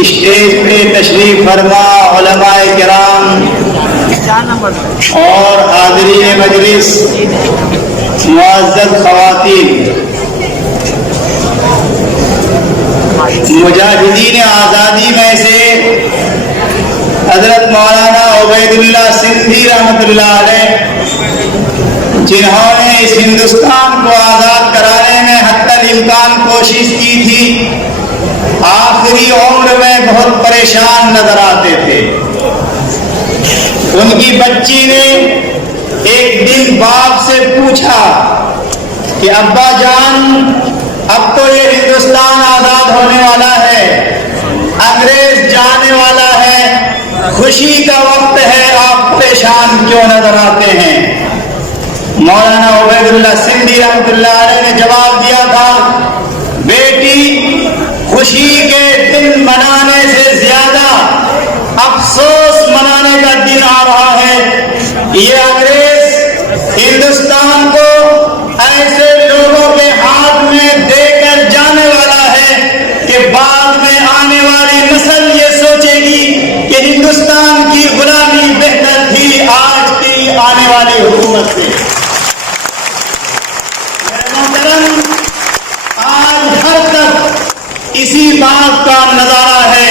Stage پہ تشریف فرما علماء کرام اور حاضرین مجلس، معزز خواتین، مجاہدین آزادی میں سے حضرت مولانا عبید اللہ سندھی رحمۃ اللہ علیہ، جنہوں نے اس ہندوستان کو آزاد کرانے میں حتی الامکان کوشش کی تھی، آخری عمر میں بہت پریشان نظر آتے تھے۔ ان کی بچی نے ایک دن باپ سے پوچھا کہ ابا جان، اب تو یہ ہندوستان آزاد ہونے والا ہے، انگریز جانے والا ہے، خوشی کا وقت ہے، آپ پریشان کیوں نظر آتے ہیں؟ مولانا عبید اللہ سندھی رحمۃ اللہ علیہ نے جواب دیا تھا، بیٹی، خوشی کے دن منانے سے زیادہ افسوس منانے کا دن آ رہا ہے۔ یہ انگریز ہندوستان کو ایسے لوگوں کے ہاتھ میں دے کر جانے والا ہے کہ بعد میں آنے والی نسل یہ سوچے گی کہ ہندوستان کی غلامی بہتر تھی آج کی آنے والی حکومت سے۔ آج ہر طرف اسی بات کا نظارہ ہے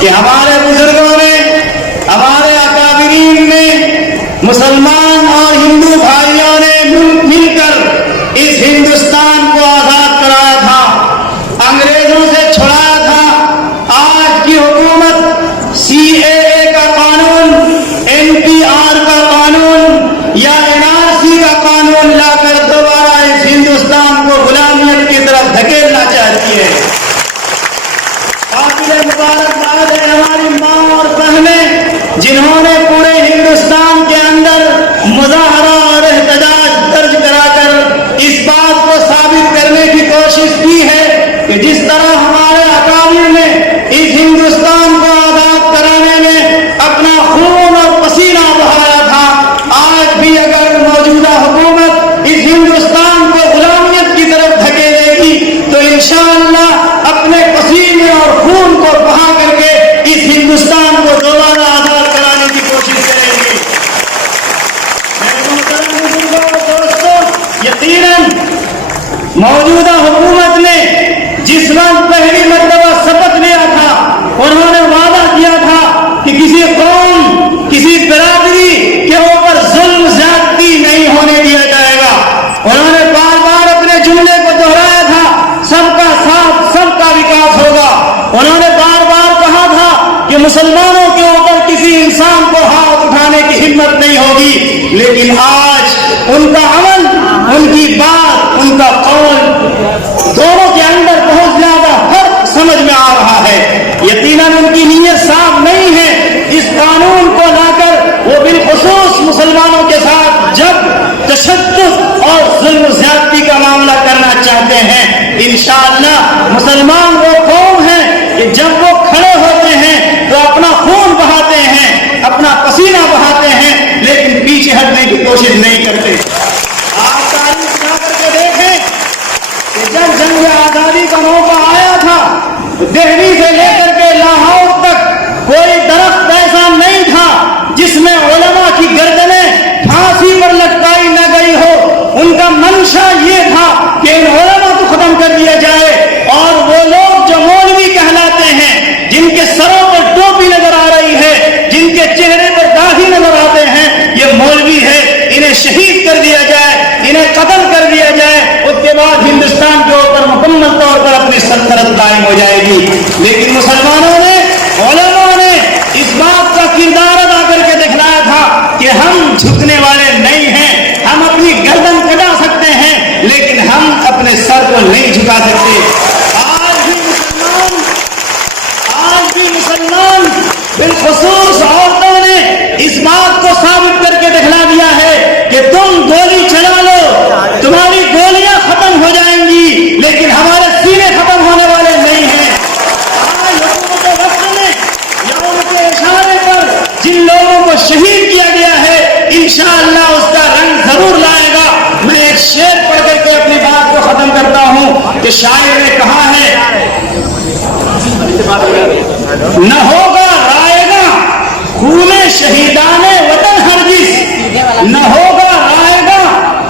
کہ ہمارے بزرگوں نے، ہمارے اکابرین نے، مسلمان اور ہندو بھائیوں نے مل کر اس ہندوستان کو آزاد کرایا تھا، انگریزوں سے چھڑایا تھا۔ آج کی حکومت سی اے اے کا قانون، این پی آر کا قانون یا این آر سی کا قانون لا کر دوبارہ اس ہندوستان کو غلامیت کی طرف دھکیلنا چاہتی ہے۔ قابل مبارکباد ہے ہماری ماں اور بہنیں، جنہوں نے پورے ہندوستان کے اندر مظاہرہ اور احتجاج درج کرا کر اس بات کو ثابت کرنے کی کوشش کی ہے کہ جس طرح ہمارے اکابر نے اس ہندوستان کو آزاد کرانے میں اپنا خون اور پسینہ بہایا تھا، آج بھی اگر موجودہ حکومت اس ہندوستان کو غلامیت کی طرف دھکیلے گی تو انشاءاللہ اپنے پسینے اور خون کو بہا کر کے اس ہندوستان کو دوبارہ آزاد کرانے کی کوشش کریں گے۔ میرے محترم بزرگوں اور دوستوں، یقیناً موجودہ حکومت نے جس وقت پہلی مرتبہ شپث لیا تھا، انہوں نے وعدہ کیا تھا کہ کسی قوم، کسی برادری کے اوپر ظلم زیادتی نہیں ہونے دیا جائے گا۔ انہوں نے بار بار اپنے جملے کو دہرایا تھا، سب کا ساتھ، سب کا وکاس ہوگا۔ انہوں نے بار بار کہا تھا کہ مسلمانوں کے اوپر کسی انسان کو ہاتھ اٹھانے کی ہمت نہیں ہوگی، لیکن آج ان کا عمل، ان کی بات، ان کا قول، دونوں کے اندر بہت زیادہ فرق سمجھ میں آ رہا ہے۔ یقیناً ان کی نیت صاف نہیں ہے۔ اس قانون کو لا کر وہ بالخصوص مسلمانوں کے ساتھ جب تشدد اور ظلم و زیادتی کا معاملہ کرنا چاہتے ہیں۔ انشاءاللہ مسلمان وہ قوم ہے کہ جب وہ کھڑے ہوتے ہیں تو اپنا خون بہاتے ہیں، اپنا پسینہ بہاتے ہیں، لیکن پیچھے ہٹنے کی کوشش نہیں کرتے۔ آپ تاریخ جا کر کے دیکھیں کہ جب جنگ آزادی کا موقع آیا تھا، دہلی سے لے کر کے لاہور تک کوئی درخت ایسا نہیں تھا جس میں علماء کی گردنیں پھانسی پر لٹکائی نہ گئی ہو۔ ان کا منشا یہ تھا کہ ان علماء کو ختم کر دیا جائے، اور وہ لوگ جو مولوی کہلاتے ہیں، جن کے سروں پر ٹوپی نظر آ رہی ہے، جن کے چہرے پر داڑھی نظر آتے ہیں، یہ مولوی ہے، انہیں شہید کر دیا جائے، انہیں قتل کر دیا جائے، اس کے بعد ہندوستان کے اوپر مکمل طور پر اپنی سلطنت قائم ہو جائے گی۔ لیکن مسلمانوں نے، علماء نے اس بات کا کردار ادا کر کے دکھلایا تھا کہ ہم جھکنے والے نہیں ہیں، ہم اپنی گردن کٹا سکتے ہیں لیکن ہم اپنے سر کو نہیں جھکا سکتے۔ آج بھی مسلمان بالخصوص عورتوں نے اس بات کو ثابت کر کے دکھلا دیا ہے کہ تم گولی چلا لو، تمہاری گولیاں ختم ہو جائیں گی، لیکن ہمارے سینے ختم ہونے والے نہیں ہیں۔ آج حکومت وقت نے یا ان کے اشارے پر جن لوگوں کو شہید کیا گیا ہے، انشاءاللہ اس کا رنگ ضرور لائے گا۔ میں ایک شعر پڑھ کر کے اپنی بات کو ختم کرتا ہوں کہ شاعر نے کہا ہے نہ ہوگا رائے گا خون شہیدان وطن ہرگز، نہ ہوگا رائے گا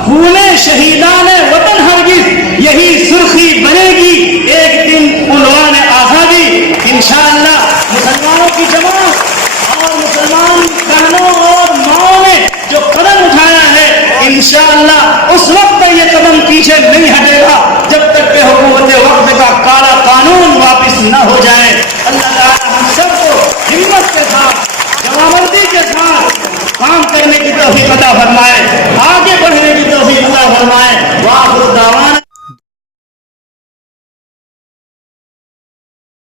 خون شہیدان وطن ہرگز، یہی سرخی بنے گی ایک دن عنوان آزادی۔ انشاءاللہ مسلمانوں کی جماعت اور مسلمان بہنوں اور ماؤں نے جو قدم اٹھایا ہے، انشاءاللہ اس وقت تک یہ قدم پیچھے نہیں ہٹے گا جب تک کہ حکومت وقت کا کالا قانون واپس نہ ہو جائے۔ اللہ